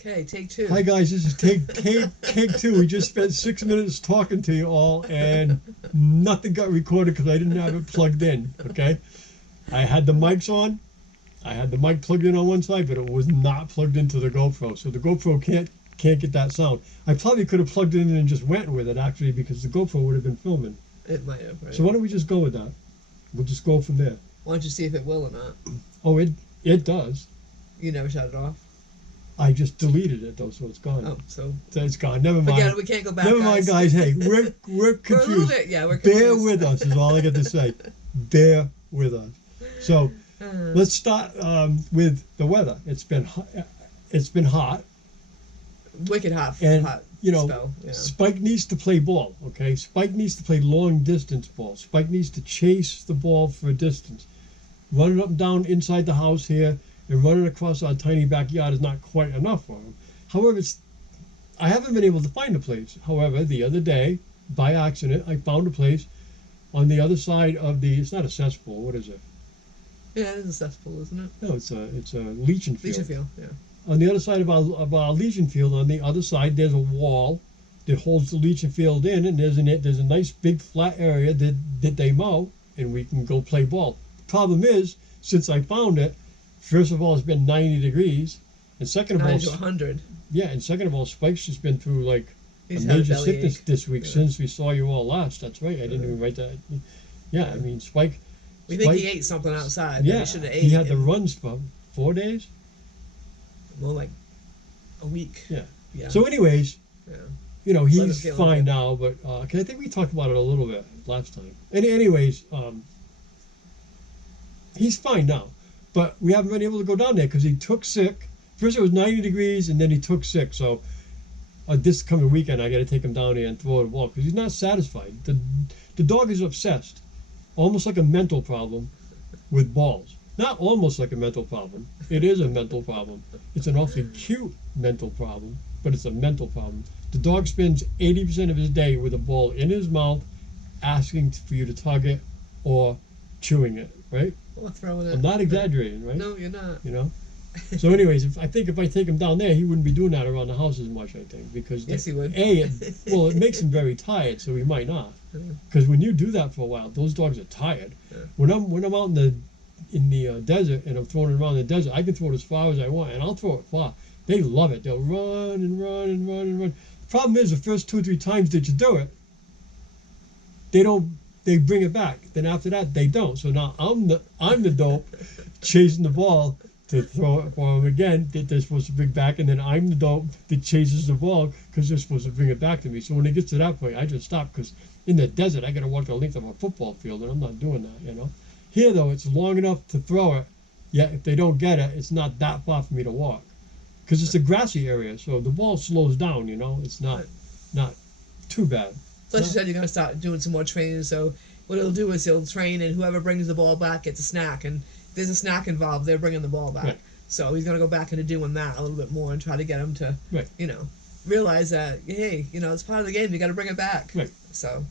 Okay, take two. Hi guys, this is take two. We just spent 6 minutes talking to you all, and nothing got recorded because I didn't have it plugged in. Okay, I had the mics on. I had the mic plugged in on one side, but it was not plugged into the GoPro, so the GoPro can't get that sound. I probably could have plugged it in and just went with it actually, because the GoPro would have been filming. It might have, right? So why don't we just go with that? We'll just go from there. Why don't you see if it will or not? Oh, it does. You never shut it off? I just deleted it though, so it's gone. Oh, so It's gone. Never mind. forget it. We can't go back. Never mind, guys. Hey, we're We're a confused. little bit, yeah, we're confused. Bear with us is all I got to say. Bear with us. So let's start with the weather. It's been hot. Wicked hot. And hot you know, spell. Yeah. Spike needs to play ball. Okay, Spike needs to play long distance ball. Spike needs to chase the ball for a distance. Running up and down inside the house here and running across our tiny backyard is not quite enough for him. However, I haven't been able to find a place. However, the other day, by accident, I found a place on the other side of the. It's not a cesspool. What is it? Yeah, it is a cesspool, isn't it? No, it's a leaching field. Legion field, yeah. On the other side of our leaching field, on the other side, there's a wall that holds the leaching field in, and there's a nice big flat area that they mow, and we can go play ball. Problem is, since I found it, first of all, it's been 90 degrees, and second of all, 90 to 100. yeah, and second of all, Spike's just been through like He's a had a major belly sickness ache. this week Yeah. since we saw you all last. That's right. I didn't even write that. Yeah, I mean Spike. We think he Spike- ate something outside. Yeah, He should have ate. he had the in, runs for 4 days. Well, like a week. Yeah. Yeah. So, anyways, Yeah. you know, Wasn't he's feeling fine good. now, but 'cause I think we talked about it a little bit last time. Anyways, he's fine now, but we haven't been able to go down there because he took sick. First it was 90 degrees, and then he took sick. So this coming weekend, I got to take him down there and throw the ball because he's not satisfied. The dog is obsessed, almost like a mental problem with balls. Not almost like a mental problem. It is a mental problem. It's an awfully cute mental problem, but it's a mental problem. The dog spends 80% of his day with a ball in his mouth, asking for you to tug it or chewing it, right? Or throwing it. I'm not exaggerating, right? No, you're not. You know? So anyways, if I take him down there, he wouldn't be doing that around the house as much, I think. Because Yes, he would. it makes him very tired, so he might not. Because when you do that for a while, those dogs are tired. Yeah. When I'm out in the desert and I'm throwing it around the desert, I can throw it as far as I want, and I'll throw it far. They love it. They'll run and run and run and run. The problem is the first 2 or 3 times that you do it, they bring it back. Then after that, they don't. So now I'm the dope chasing the ball to throw it for them again that they're supposed to bring back, and then I'm the dope that chases the ball because they're supposed to bring it back to me. So when it gets to that point, I just stop because in the desert, I got to walk the length of a football field, and I'm not doing that, you know. Here, though, it's long enough to throw it, yet if they don't get it, it's not that far for me to walk. Because it's a grassy area, so the ball slows down, you know. It's not too bad. Plus, you said you're going to start doing some more training, so what he'll do is he'll train, and whoever brings the ball back gets a snack, and if there's a snack involved, they're bringing the ball back. Right. So he's going to go back into doing that a little bit more and try to get him to, Right. you know, realize that, hey, you know, it's part of the game. You got to bring it back. Right. So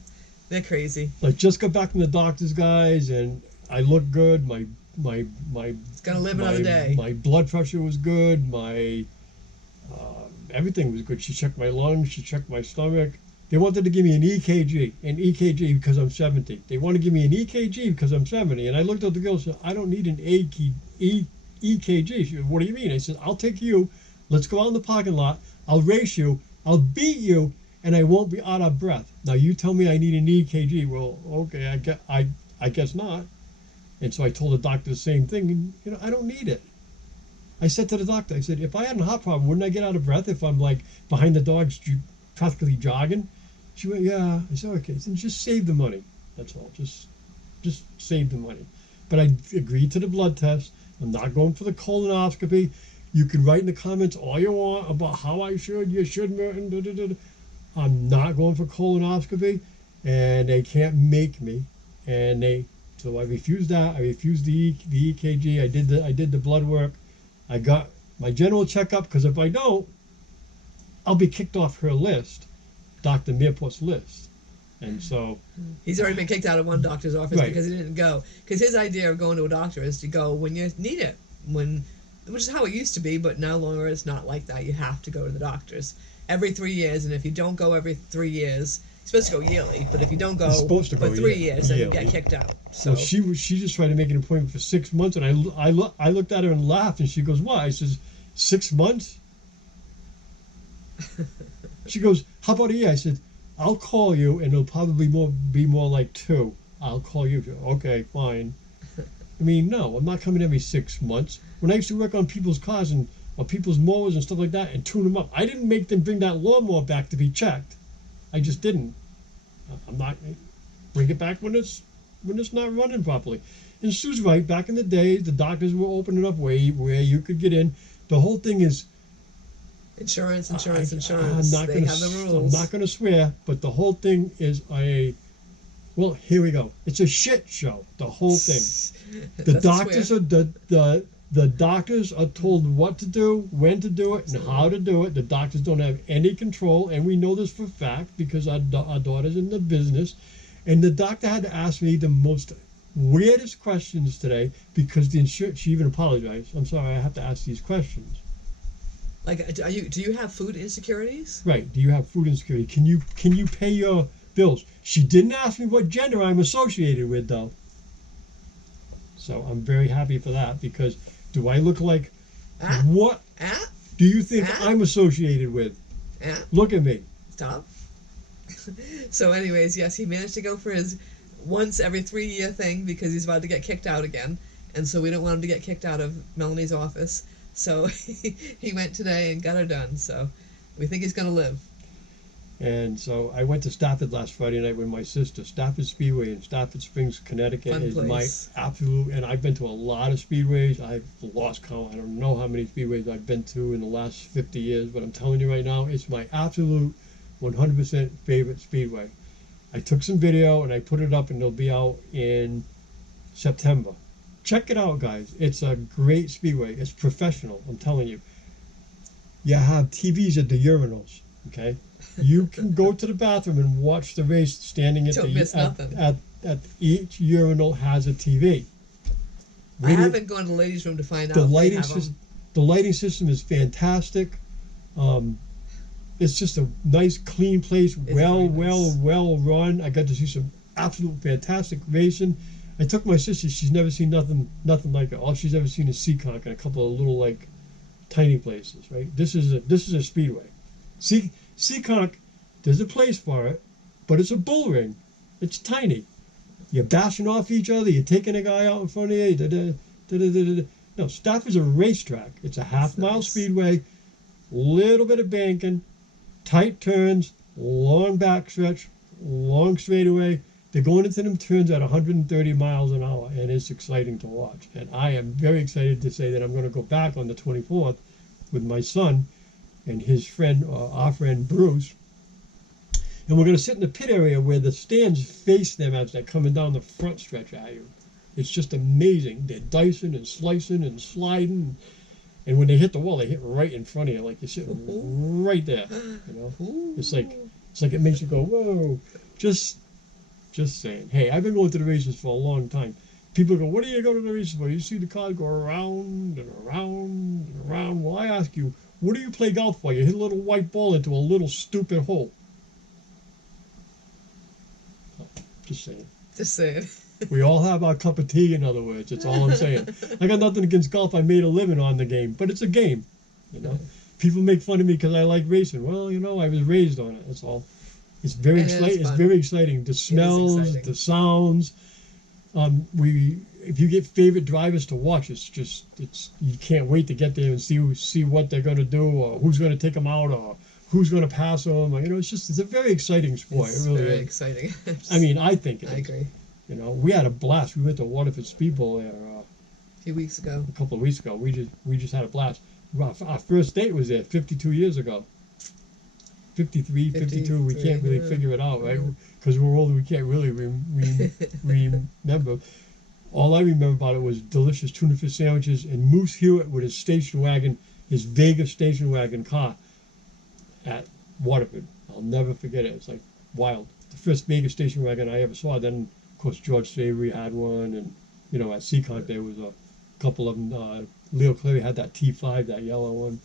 they're crazy. I just got back from the doctor's, guys, and I look good. My It's going to live another day. My blood pressure was good. My everything was good. She checked my lungs. She checked my stomach. They wanted to give me an EKG because I'm 70. They want to give me an EKG because I'm 70. And I looked at the girl and said, I don't need an EKG. She said, what do you mean? I said, I'll take you. Let's go out in the parking lot. I'll race you. I'll beat you, and I won't be out of breath. Now you tell me I need an EKG. Well, okay, I guess not. And so I told the doctor the same thing. And, you know, I don't need it. I said to the doctor, I said, if I had a heart problem, wouldn't I get out of breath if I'm like behind the dogs practically jogging? She went, yeah. I said, okay, then just save the money. That's all. Just save the money. But I agreed to the blood test. I'm not going for the colonoscopy. You can write in the comments all you want about how you should, Merton. I'm not going for colonoscopy, and they can't make me. So I refused that. I refused the EKG. I did the blood work. I got my general checkup because if I don't, I'll be kicked off her list, Dr. Meerport's list. And so He's already been kicked out of one doctor's office Right. because he didn't go. Because his idea of going to a doctor is to go when you need it, when which is how it used to be, but no longer it's not like that. You have to go to the doctors every 3 years, and if you don't go every 3 years, you're supposed to go yearly. But if you don't go You're supposed to for go 3 years, then you yearly. get kicked out. So Well, she just tried to make an appointment for 6 months, and I looked at her and laughed, and she goes, "Why?" I says, "6 months." She goes, "How about a year?" I said, "I'll call you, and it'll probably be more like 2. I'll call you." Okay, fine. I mean, no, I'm not coming every 6 months. When I used to work on people's cars and on people's mowers and stuff like that and tune them up, I didn't make them bring that lawnmower back to be checked. I just didn't. I'm not bring it back when it's not running properly. And Sue's right. Back in the day, the doctors were opening up where you could get in. The whole thing is insurance. I'm not They gonna, have the I'm rules. not going to swear, but the whole thing is well, here we go. It's a shit show. The whole thing. The doctors are the doctors are told what to do, when to do it, and how to do it. The doctors don't have any control, and we know this for a fact because our daughter's in the business. And the doctor had to ask me the most weirdest questions today because the insurance. She even apologized. "I'm sorry, I have to ask these questions." Like, do you have food insecurities? Right. Do you have food insecurity? Can you pay your bills? She didn't ask me what gender I'm associated with, though. So I'm very happy for that because do I look like what do you think I'm associated with? Look at me. Stop. So, anyways, yes, he managed to go for his once every 3 year thing because he's about to get kicked out again, and so we don't want him to get kicked out of Melanie's office. So he went today and got her done. So we think he's gonna live. And so I went to Stafford last Friday night with my sister. Stafford Speedway in Stafford Springs, Connecticut Fun is place. my absolute, and I've been to a lot of speedways. I've lost count. I don't know how many speedways I've been to in the last 50 years, but I'm telling you right now, it's my absolute 100% favorite speedway. I took some video and I put it up, and it'll be out in September. Check it out, guys. It's a great speedway. It's professional, I'm telling you. You have TVs at the urinals, okay? You can go to the bathroom and watch the race standing at Don't miss nothing. at each urinal has a TV. I haven't gone to the ladies' room to find out The if they lighting have system, them. the lighting system is fantastic. It's just a nice, clean place. It's Well very nice. run. I got to see some absolute fantastic racing. I took my sister. She's never seen nothing like it. All she's ever seen is Seekonk and a couple of little like tiny places. Right. This is a speedway. Seekonk, there's a place for it, but it's a bull ring. It's tiny. You're bashing off each other. You're taking a guy out in front of you. No, Stafford's a racetrack. It's a half-mile nice. speedway, little bit of banking, tight turns, long backstretch, long straightaway. They're going into them turns at 130 miles an hour, and it's exciting to watch. And I am very excited to say that I'm going to go back on the 24th with my son and his friend, our friend Bruce, and we're going to sit in the pit area where the stands face them as they're coming down the front stretch at you. It's just amazing. They're dicing and slicing and sliding, and when they hit the wall, they hit right in front of you, like you're sitting right there. You know, it's like it makes you go, whoa. Just saying. Hey, I've been going to the races for a long time. People go, what do you go to the races for? You see the cars go around and around and around. Well, I ask you, what do you play golf for? You hit a little white ball into a little stupid hole. Just saying. Just saying. We all have our cup of tea, in other words. That's all I'm saying. I got nothing against golf. I made a living on the game, but it's a game. You know, people make fun of me because I like racing. Well, you know, I was raised on it. That's all. It's very exciting. It's very exciting. The smells, exciting. the sounds. If you get favorite drivers to watch, it's you can't wait to get there and see what they're going to do, or who's going to take them out, or who's going to pass them. You know, it's a very exciting sport. It's it really very is. exciting. I mean, I think it is. I agree. You know, we had a blast. We went to Waterford Speedbowl there A few weeks ago. a couple of weeks ago. We just had a blast. Our first date was there 52 years ago. 53, 52. We can't really figure it out, right? Because we're older. We can't really remember. All I remember about it was delicious tuna fish sandwiches and Moose Hewitt with his station wagon, his Vega station wagon car at Waterford. I'll never forget it. It's like wild. The first Vega station wagon I ever saw. Then, of course, George Savory had one, and you know, at Seekonk there was a couple of them. Leo Clary had that T5, that yellow one.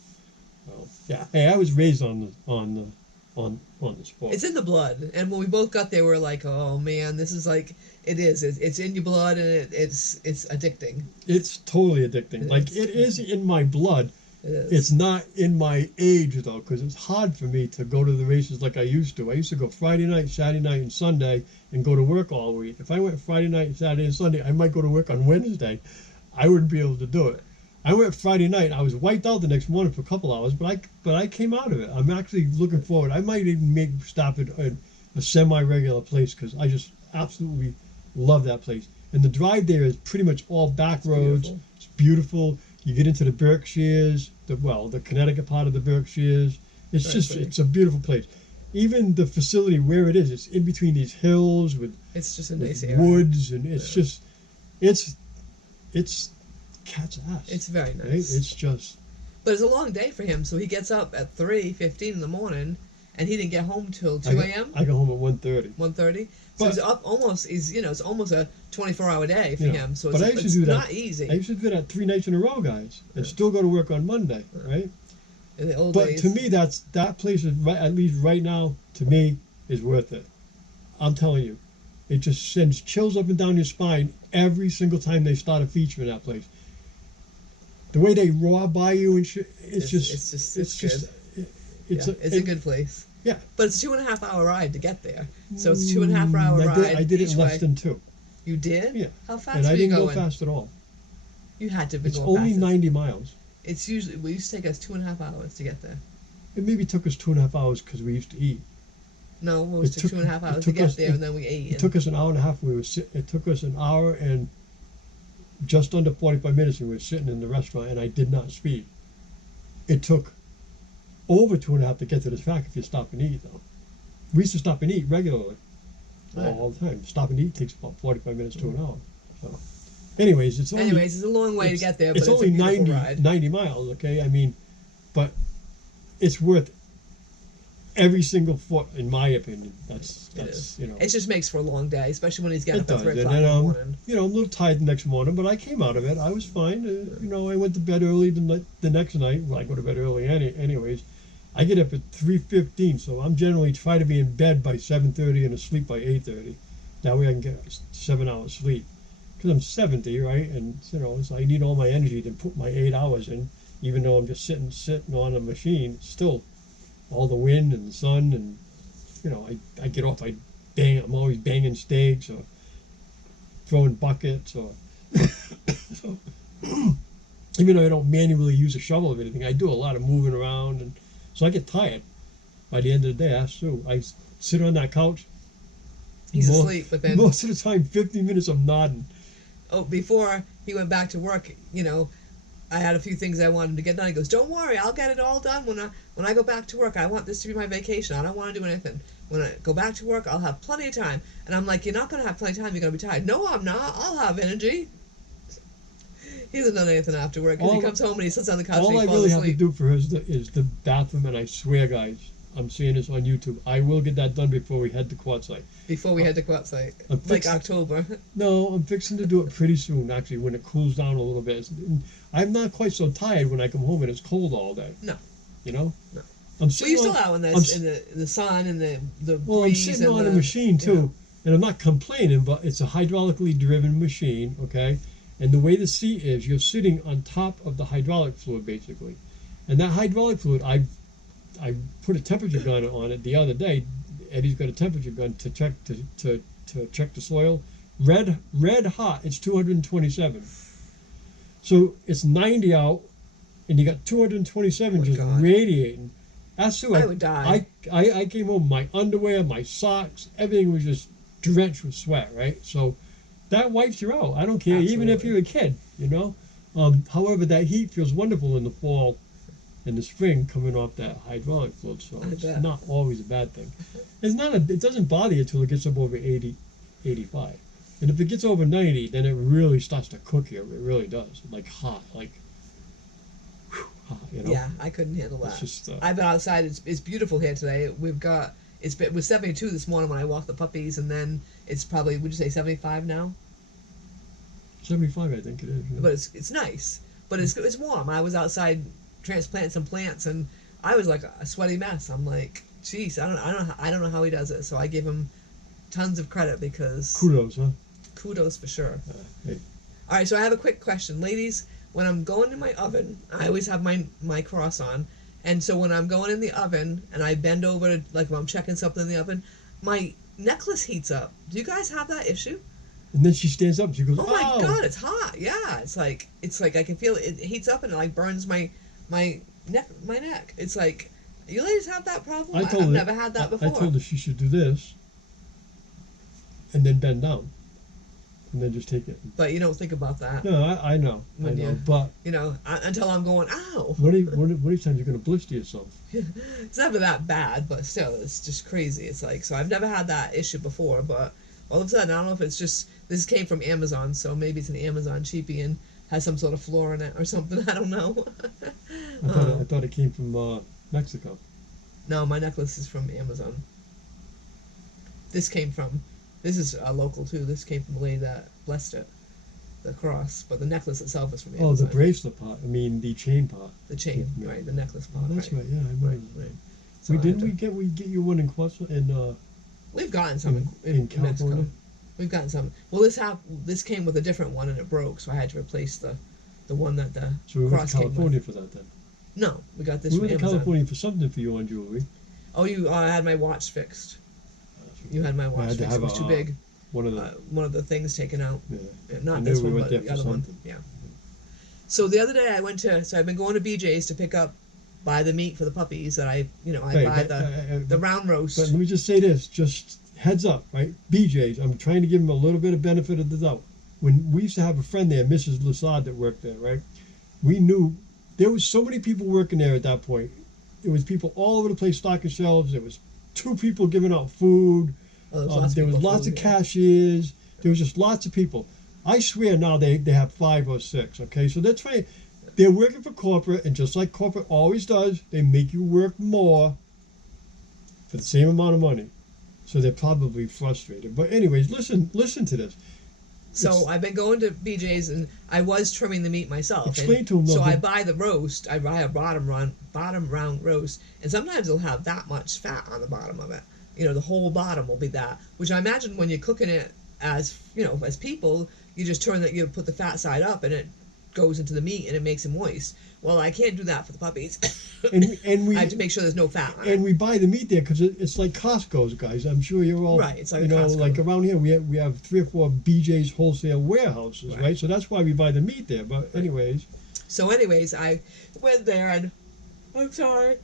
Yeah. Hey, I was raised on the sport. It's in the blood, and when we both got there, we were like, "Oh man, this is like it is. It's in your blood, and it's addicting. It's totally addicting. It Like is. it is in my blood. It is. It's not in my age though, because it's hard for me to go to the races like I used to. I used to go Friday night, Saturday night, and Sunday, and go to work all week. If I went Friday night, Saturday, and Sunday, I might go to work on Wednesday. I wouldn't be able to do it. I went Friday night. I was wiped out the next morning for a couple hours, but I came out of it. I'm actually looking forward. I might even stop at a semi-regular place because I just absolutely love that place. And the drive there is pretty much all back roads. Beautiful. It's beautiful. You get into the Berkshires, the Connecticut part of the Berkshires. It's Very just, pretty. it's a beautiful place. Even the facility where it is, it's in between these hills with, It's just a with nice area. woods, and it's Yeah. just, it's cat's ass. It's very right? nice. It's just, But it's a long day for him, so he gets up at 3:15 in the morning, and he didn't get home till I 2 got- a.m. I go home at 1:30. 1:30. So But- he's up almost. It's almost a 24-hour day for Yeah. him. So But I it's, used to it's do that. not easy. I used to do that 3 nights in a row, guys, and Yeah. still go to work on Monday, right? In the old But days. to me, that place is right, at least right now, to me, is worth it. I'm telling you, it just sends chills up and down your spine every single time they start a feature in that place. The way they roar by you and shit, it's good. it's Yeah, it's a good place. Yeah. But it's a 2.5-hour ride to get there. So it's 2.5-hour ride. I did it each in less way. than 2, You did? Yeah. How fast and were I you didn't going? go fast at all. You had to have been It's going only fast. 90 miles. It's usually we used to take us 2.5 hours to get there. It maybe took us 2.5 hours because we used to eat. No, it was It took took- 2.5 it hours to took get us- there, and then we ate. It took us an hour and a half. It took us an hour and just under 45 minutes, and we were sitting in the restaurant, and I did not speak. It took over 2.5 to get to the track if you stop and eat, though. We used to stop and eat regularly, Right. all the time. Stop and eat takes about 45 minutes to an hour. So, anyways, it's only Anyways, it's a long way to get there, but it's it's only a beautiful 90, ride. 90 miles. Okay, I mean, but it's worth every single foot, in my opinion. That's It is. you know. It just makes for a long day, especially when he's getting It up at does, 3 and o'clock in then the morning. you know, I'm a little tired the next morning, but I came out of it. I was fine. You know, I went to bed early the next night. Well, I go to bed early anyways. I get up at 3:15, so I'm generally try to be in bed by 7:30 and asleep by 8:30. That way I can get 7 hours sleep. Because I'm 70, right? And you know, so I need all my energy to put my 8 hours in, even though I'm just sitting on a machine. Still, all the wind and the sun, and you know, I get off. I'm always banging steaks or throwing buckets or so, even though I don't manually use a shovel or anything, I do a lot of moving around, and so I get tired. By the end of the day, ask Sue. I sit on that couch. He's mo- asleep, but then most of the time, 15 minutes of nodding. before he went back to work, you know, I had a few things I wanted to get done. He goes, "Don't worry, I'll get it all done when I go back to work. I want this to be my vacation. I don't want to do anything. When I go back to work, I'll have plenty of time." And I'm like, "You're not going to have plenty of time. You're going to be tired." "No, I'm not. I'll have energy." He hasn't done anything after work because he All- comes home and he sits on the couch All and I he falls really have to asleep. do for her is the bathroom, and I swear, guys, I'm seeing this on YouTube. I will get that done before we head to Quartzsite. Before we had to go outside, I'm like fixing- October. No, I'm fixing to do it pretty soon, actually, when it cools down a little bit. I'm not quite so tired when I come home and it's cold all day. No. You know? No. I'm Well, sitting you're still on, out in I'm s- the sun and the well, I'm breeze sitting and on a the, machine, too, you know. and I'm not complaining, but it's a hydraulically driven machine, okay? And the way the seat is, you're sitting on top of the hydraulic fluid, basically. And that hydraulic fluid, I put a temperature gun on it the other day. Eddie's got a temperature gun to check to check the soil. Red hot, it's 227. So it's 90 out, and you got 227 Oh, just God. radiating. That's who I would die. I came home, my underwear, my socks, everything was just drenched with sweat, right? So that wipes you out. I don't care, even if Absolutely. you're a kid, you know. However, that heat feels wonderful in the fall and the spring coming off that hydraulic fluid, so I it's bet. not always a bad thing. It doesn't bother you until it gets up over 80, 85. And if it gets over 90, then it really starts to cook you. It really does. Like hot, like whew, hot, you know. Yeah, I couldn't handle that. It's just I've been outside. It's beautiful here today. It was 72 this morning when I walked the puppies, and then it's probably, would you say 75 now? 75, I think it is. Yeah. But it's nice. but it's warm. I was outside transplanting some plants, and I was like a sweaty mess. I'm like, geez, I don't know how he does it. So I give him tons of credit because Kudos, huh? kudos for sure. Hey. All right, so I have a quick question, ladies. When I'm going in my oven, I always have my cross on, and so when I'm going in the oven and I bend over to, like, when I'm checking something in the oven, my necklace heats up. Do you guys have that issue? And then she stands up. She goes, Oh my God, it's hot. Yeah, it's like I can feel it heats up and it like burns my neck. It's like, you ladies have that problem? I've never had that before. I told her she should do this, and then bend down, and then just take it. But you don't think about that. No, I know, but until I'm going, ow. what are you times you're going to blister yourself? It's never that bad, but still, it's just crazy. It's like, so I've never had that issue before, but all of a sudden, I don't know if it's just, this came from Amazon, so maybe it's an Amazon cheapie and has some sort of floor in it or something. I don't know. I thought it came from Mexico. No, my necklace is from Amazon. This is local too. This came from a lady that blessed it, the cross, but the necklace itself is from Amazon. Oh, the bracelet part. I mean, the chain part. The chain, yeah. Right? The necklace part. Oh, that's right. Yeah, I remember. Right. So we get you one in Quetzal in. We've gotten some in California. Mexico. We've gotten some. Well, this came with a different one and it broke, so I had to replace the one that the So we went cross to California came with. for that then. No, we got this We from went to Amazon. California for something for you on jewelry. Oh, you had my watch fixed. You had my watch had to fixed. have It was too big. One One of the things taken out. Yeah. Not I this knew we one, went but there the for other one. something. Yeah. So the other day so I've been going to BJ's to buy the meat for the puppies that I buy the round roast. But let me just say this, just heads up, right? BJ's, I'm trying to give them a little bit of benefit of the doubt. When we used to have a friend there, Mrs. Lassard, that worked there, right? We knew there was so many people working there at that point. There was people all over the place stocking shelves. There was 2 people giving out food. There was lots of cashiers. There was just lots of people. I swear now they have 5 or 6. Okay, so that's fine. They're working for corporate, and just like corporate always does, they make you work more for the same amount of money. So they're probably frustrated. But anyways, listen to this. So I've been going to BJ's and I was trimming the meat myself. Explain to them. So I buy the roast. I buy a bottom round roast, and sometimes it'll have that much fat on the bottom of it. The whole bottom will be that. Which I imagine when you're cooking it as people, you put the fat side up and it goes into the meat and it makes it moist. Well, I can't do that for the puppies. And we I have to make sure there's no fat on it. And we buy the meat there because it's like Costco's, guys. I'm sure you're all right. It's like Costco. like around here we have 3 or 4 BJ's wholesale warehouses, right? So that's why we buy the meat there. But anyways. So I went there and I'm sorry.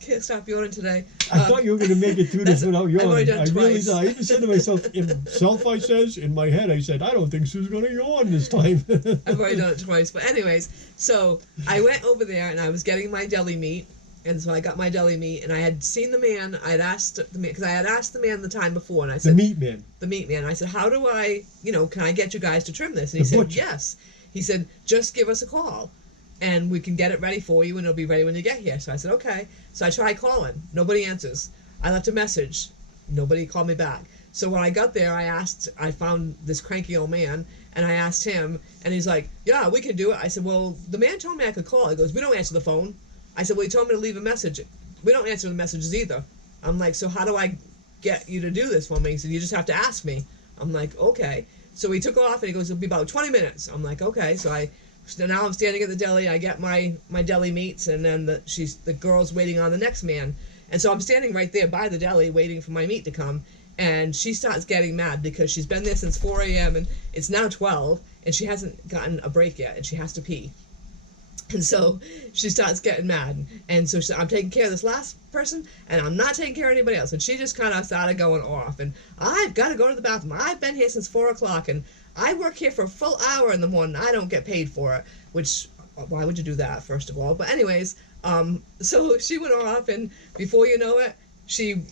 Can't stop yawning today. I thought you were going to make it through this without yawning. I've already done it really twice. did. I even said to myself, I says, in my head, I said, I don't think Sue's going to yawn this time. I've already done it twice. But anyways, so I went over there and I was getting my deli meat. And so I got my deli meat and I had seen the man. I had asked the man, because I had asked the man the time before. And I said, The meat man. I said, how do I, can I get you guys to trim this? And he said, yes. He said, just give us a call. And we can get it ready for you, and it'll be ready when you get here. So I said, okay. So I tried calling. Nobody answers. I left a message. Nobody called me back. So when I got there, I found this cranky old man, and I asked him, and he's like, yeah, we can do it. I said, well, the man told me I could call. He goes, we don't answer the phone. I said, well, he told me to leave a message. We don't answer the messages either. I'm like, so how do I get you to do this for me? He said, you just have to ask me. I'm like, okay. So he took off, and he goes, it'll be about 20 minutes. I'm like, okay. So now I'm standing at the deli. I get my deli meats, and then the girl's waiting on the next man. And so I'm standing right there by the deli waiting for my meat to come. And she starts getting mad because she's been there since 4 a.m. and it's now 12, and she hasn't gotten a break yet, and she has to pee. And so she starts getting mad. And so I'm taking care of this last person, and I'm not taking care of anybody else. And she just kind of started going off. And I've got to go to the bathroom. I've been here since 4 o'clock, and I work here for a full hour in the morning. I don't get paid for it, which, why would you do that, first of all? But anyways, so she went off, and before you know it, she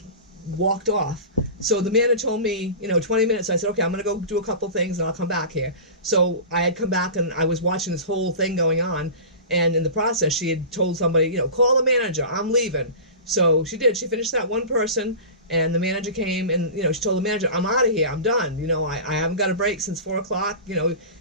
walked off. So the man had told me, 20 minutes. So I said, okay, I'm going to go do a couple things, and I'll come back here. So I had come back, and I was watching this whole thing going on, and in the process, she had told somebody, call the manager, I'm leaving. So she did. She finished that one person, And the manager came and, she told the manager, I'm out of here. I'm done. I haven't got a break since 4 o'clock.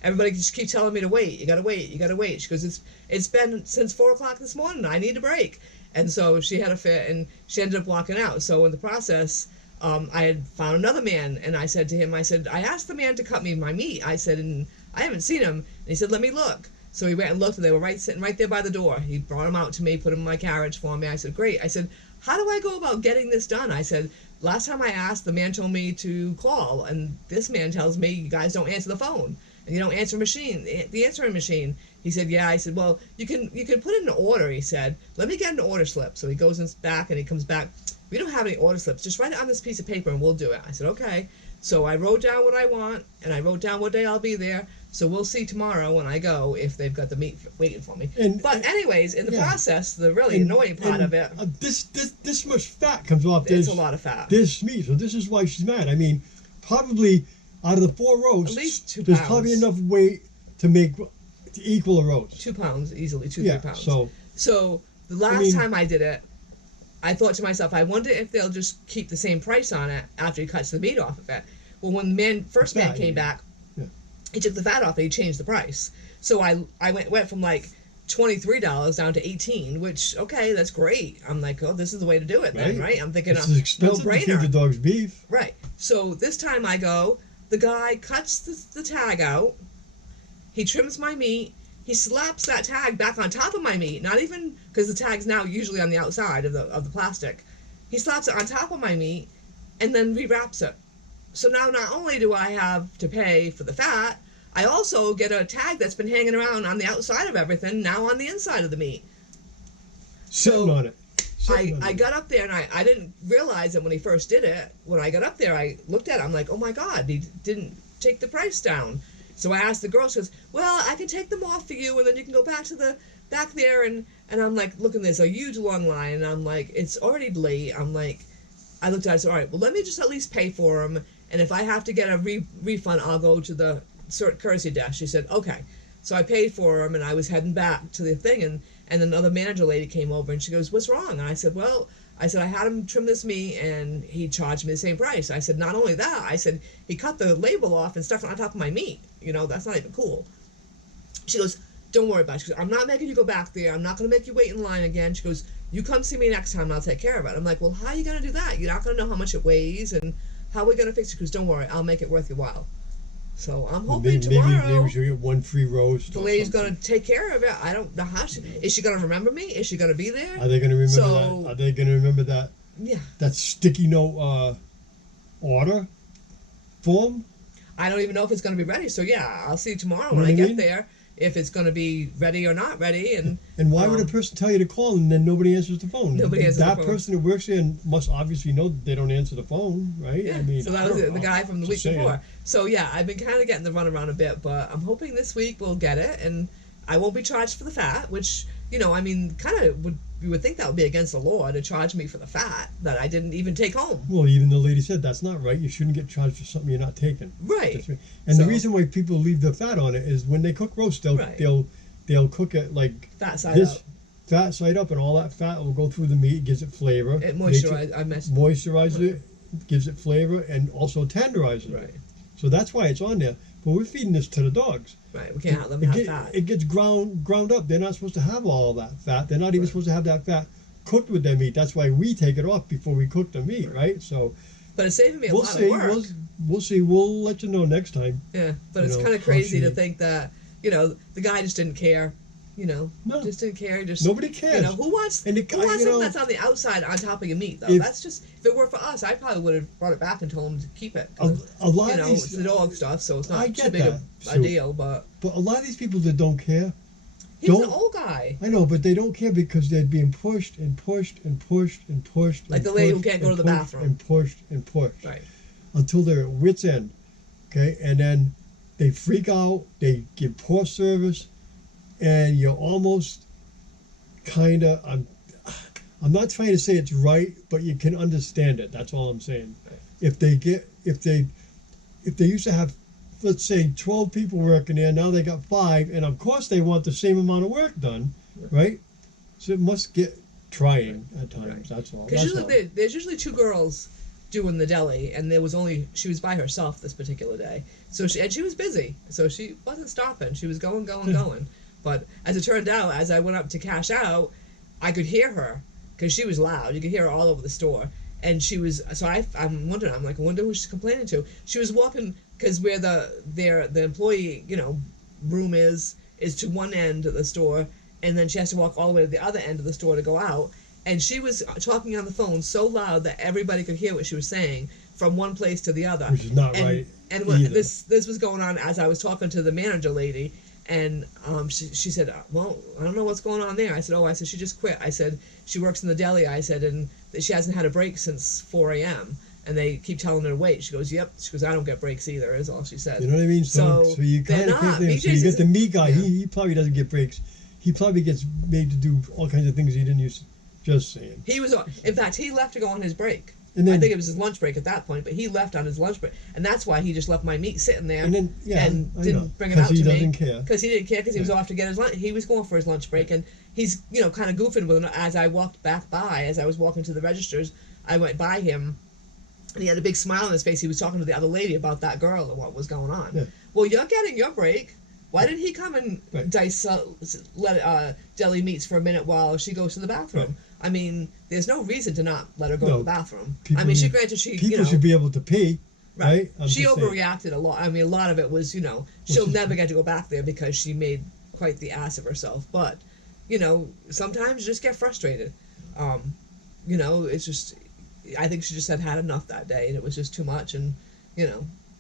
Everybody just keeps telling me to wait. You got to wait. You got to wait. She goes, it's been since 4 o'clock this morning. I need a break. And so she had a fit and she ended up walking out. So in the process, I had found another man and I said to him, I asked the man to cut me my meat. I said, and I haven't seen him. And he said, let me look. So he went and looked and they were sitting right there by the door. He brought him out to me, put him in my carriage for me. I said, great. I said, how do I go about getting this done? I said, last time I asked, the man told me to call, and this man tells me you guys don't answer the phone and you don't answer the answering machine. He said, yeah. I said, well, you can put in an order. He said, let me get an order slip. So he goes back and he comes back. We don't have any order slips. Just write it on this piece of paper and we'll do it. I said, okay. So I wrote down what I want and I wrote down what day I'll be there. So we'll see tomorrow when I go if they've got the meat waiting for me. But anyways, in the process, the really annoying part of it, this much fat comes off. It's a lot of fat. This meat, so this is why she's mad. I mean, probably out of the 4 roasts, at least 2 there's pounds. probably enough weight to equal a roast. 2 pounds easily, 3 pounds. So the last time I did it, I thought to myself, I wonder if they'll just keep the same price on it after he cuts the meat off of it. Well, when the first man came back, he took the fat off and he changed the price. So I went from like $23 down to $18, which, okay, that's great. I'm like, oh, this is the way to do it then, right? I'm thinking, it's expensive to feed the dog's beef. Right. So this time I go, the guy cuts the tag out, he trims my meat, he slaps that tag back on top of my meat, not even, because the tag's now usually on the outside of the plastic. He slaps it on top of my meat and then rewraps it. So now not only do I have to pay for the fat, I also get a tag that's been hanging around on the outside of everything, now on the inside of the meat. Sitting on it. I got up there and I didn't realize it when he first did it. When I got up there, I looked at it, I'm like, oh my God, he didn't take the price down. So I asked the girl, she goes, well, I can take them off for you and then you can go back to the back there. And I'm like, looking, there's a huge long line. And I'm like, it's already late. I'm like, I looked at it, I said, all right, well, let me just at least pay for them. And if I have to get a refund, I'll go to the courtesy desk. She said, okay. So I paid for them and I was heading back to the thing. And another manager lady came over and she goes, what's wrong? And I said, well, I had him trim this meat and he charged me the same price. I said, not only that, I said, he cut the label off and stuffed it on top of my meat. That's not even cool. She goes, don't worry about it. She goes, I'm not making you go back there. I'm not going to make you wait in line again. She goes, you come see me next time and I'll take care of it. I'm like, well, how are you going to do that? You're not going to know how much it weighs and how are we going to fix it? She goes, don't worry, I'll make it worth your while. So I'm hoping tomorrow maybe she'll get 1 free roast. The lady's going to take care of it. I don't know how is she going to remember me? Is she going to be there? Are they going to remember that? Are they going to remember that? Yeah. That sticky note order form? I don't even know if it's going to be ready. So yeah, I'll see tomorrow when I get there if it's going to be ready or not ready. And why would a person tell you to call and then nobody answers the phone? Nobody answers the phone. That person who works there must obviously know that they don't answer the phone, right? Yeah. I mean, so that was the guy from the week before. Saying. So yeah, I've been kind of getting the runaround a bit, but I'm hoping this week we'll get it and I won't be charged for the fat, which, I mean, kind of you would think that would be against the law to charge me for the fat that I didn't even take home. Well, even the lady said that's not right. You shouldn't get charged for something you're not taking. Right. And the reason why people leave the fat on it is when they cook roast, they'll cook it like fat side up. Fat side up, and all that fat will go through the meat, gives it flavor. It moisturizes it, gives it flavor, and also tenderizes it. Right. So that's why it's on there. But we're feeding this to the dogs. Right, we can't let them have fat. It gets ground up. They're not supposed to have all that fat. They're not even supposed to have that fat cooked with their meat. That's why we take it off before we cook the meat, right? So, but it's saving me a lot of work. We'll see. We'll let you know next time. Yeah, but it's kind of crazy to think that, the guy just didn't care. No. Just didn't care. Nobody cares. Who wants something that's on the outside on top of your meat, though? That's just, if it were for us, I probably would have brought it back and told him to keep it. A lot of these, it's the dog stuff, so it's not too big a deal, but a lot of these people that don't care. He's an old guy. I know, but they don't care because they're being pushed and pushed and pushed and pushed. Like the lady who can't go to the bathroom. And pushed and pushed. Right. Until they're at wit's end. Okay? And then they freak out, they give poor service, and you're almost kind of, I'm not trying to say it's right, but you can understand it. That's all I'm saying. Right. If they used to have, let's say, 12 people working there, now they got 5, and of course they want the same amount of work done, right? So it must get trying at times. Right. That's all. Because there's usually 2 girls doing the deli, and she was by herself this particular day. So she was busy, so she wasn't stopping. She was going. But as it turned out, as I went up to cash out, I could hear her because she was loud. You could hear her all over the store, and she was. So I'm wondering. I wonder who she's complaining to. She was walking because where the employee room is to one end of the store, and then she has to walk all the way to the other end of the store to go out. And she was talking on the phone so loud that everybody could hear what she was saying from one place to the other. Which is not right. And this was going on as I was talking to the manager lady, and she said, "Well, I don't know what's going on there." I said, "Oh, she just quit." I said, "She works in the deli." I said, "And she hasn't had a break since 4 a.m. and they keep telling her to wait." She goes, "Yep." She goes, "I don't get breaks either," is all she said. You know what I mean? So you kind of think there. So you get the meat guy. Yeah. He probably doesn't get breaks. He probably gets made to do all kinds of things he didn't use. Just saying. In fact, he left to go on his break. And then, I think it was his lunch break at that point, but he left on his lunch break, and that's why he just left my meat sitting there and didn't bring it out to me. Because he doesn't care. Because he didn't care, because he was off to get his lunch. He was going for his lunch break, and he's kind of goofing with him. As I walked back by, as I was walking to the registers, I went by him, and he had a big smile on his face. He was talking to the other lady about that girl and what was going on. Yeah. Well, you're getting your break. Why didn't he come and dice deli meats for a minute while she goes to the bathroom? Right. I mean, there's no reason to not let her go to the bathroom. People should be able to pee, right? She overreacted a lot. I mean, a lot of it was, she'll never get to go back there because she made quite the ass of herself. But, sometimes you just get frustrated. It's just, I think she just had enough that day, and it was just too much, and,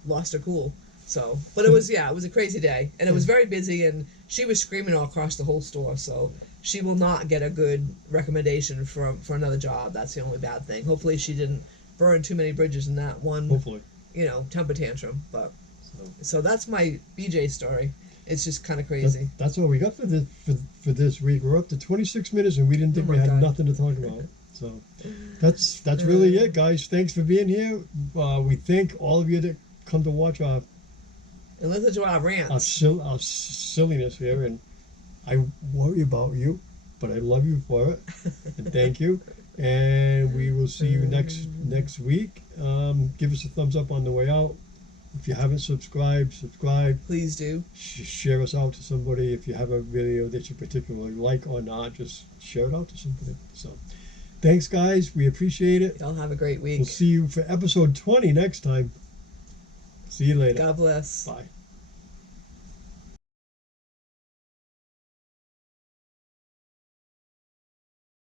lost her cool. So, but it was a crazy day, and it was very busy, and she was screaming all across the whole store, so she will not get a good recommendation for another job. That's the only bad thing. Hopefully she didn't burn too many bridges in that one, temper tantrum. But so that's my BJ story. It's just kind of crazy. That's all we got for this week. We're up to 26 minutes, and we didn't think we had nothing to talk about. So that's really it, guys. Thanks for being here. We thank all of you that come to watch our and listen to our rants. Our silliness here, and I worry about you, but I love you for it, and thank you. And we will see you next week. Give us a thumbs up on the way out. If you haven't subscribed, subscribe. Please do. Share us out to somebody. If you have a video that you particularly like or not, just share it out to somebody. So, thanks, guys. We appreciate it. Y'all have a great week. We'll see you for episode 20 next time. See you later. God bless. Bye.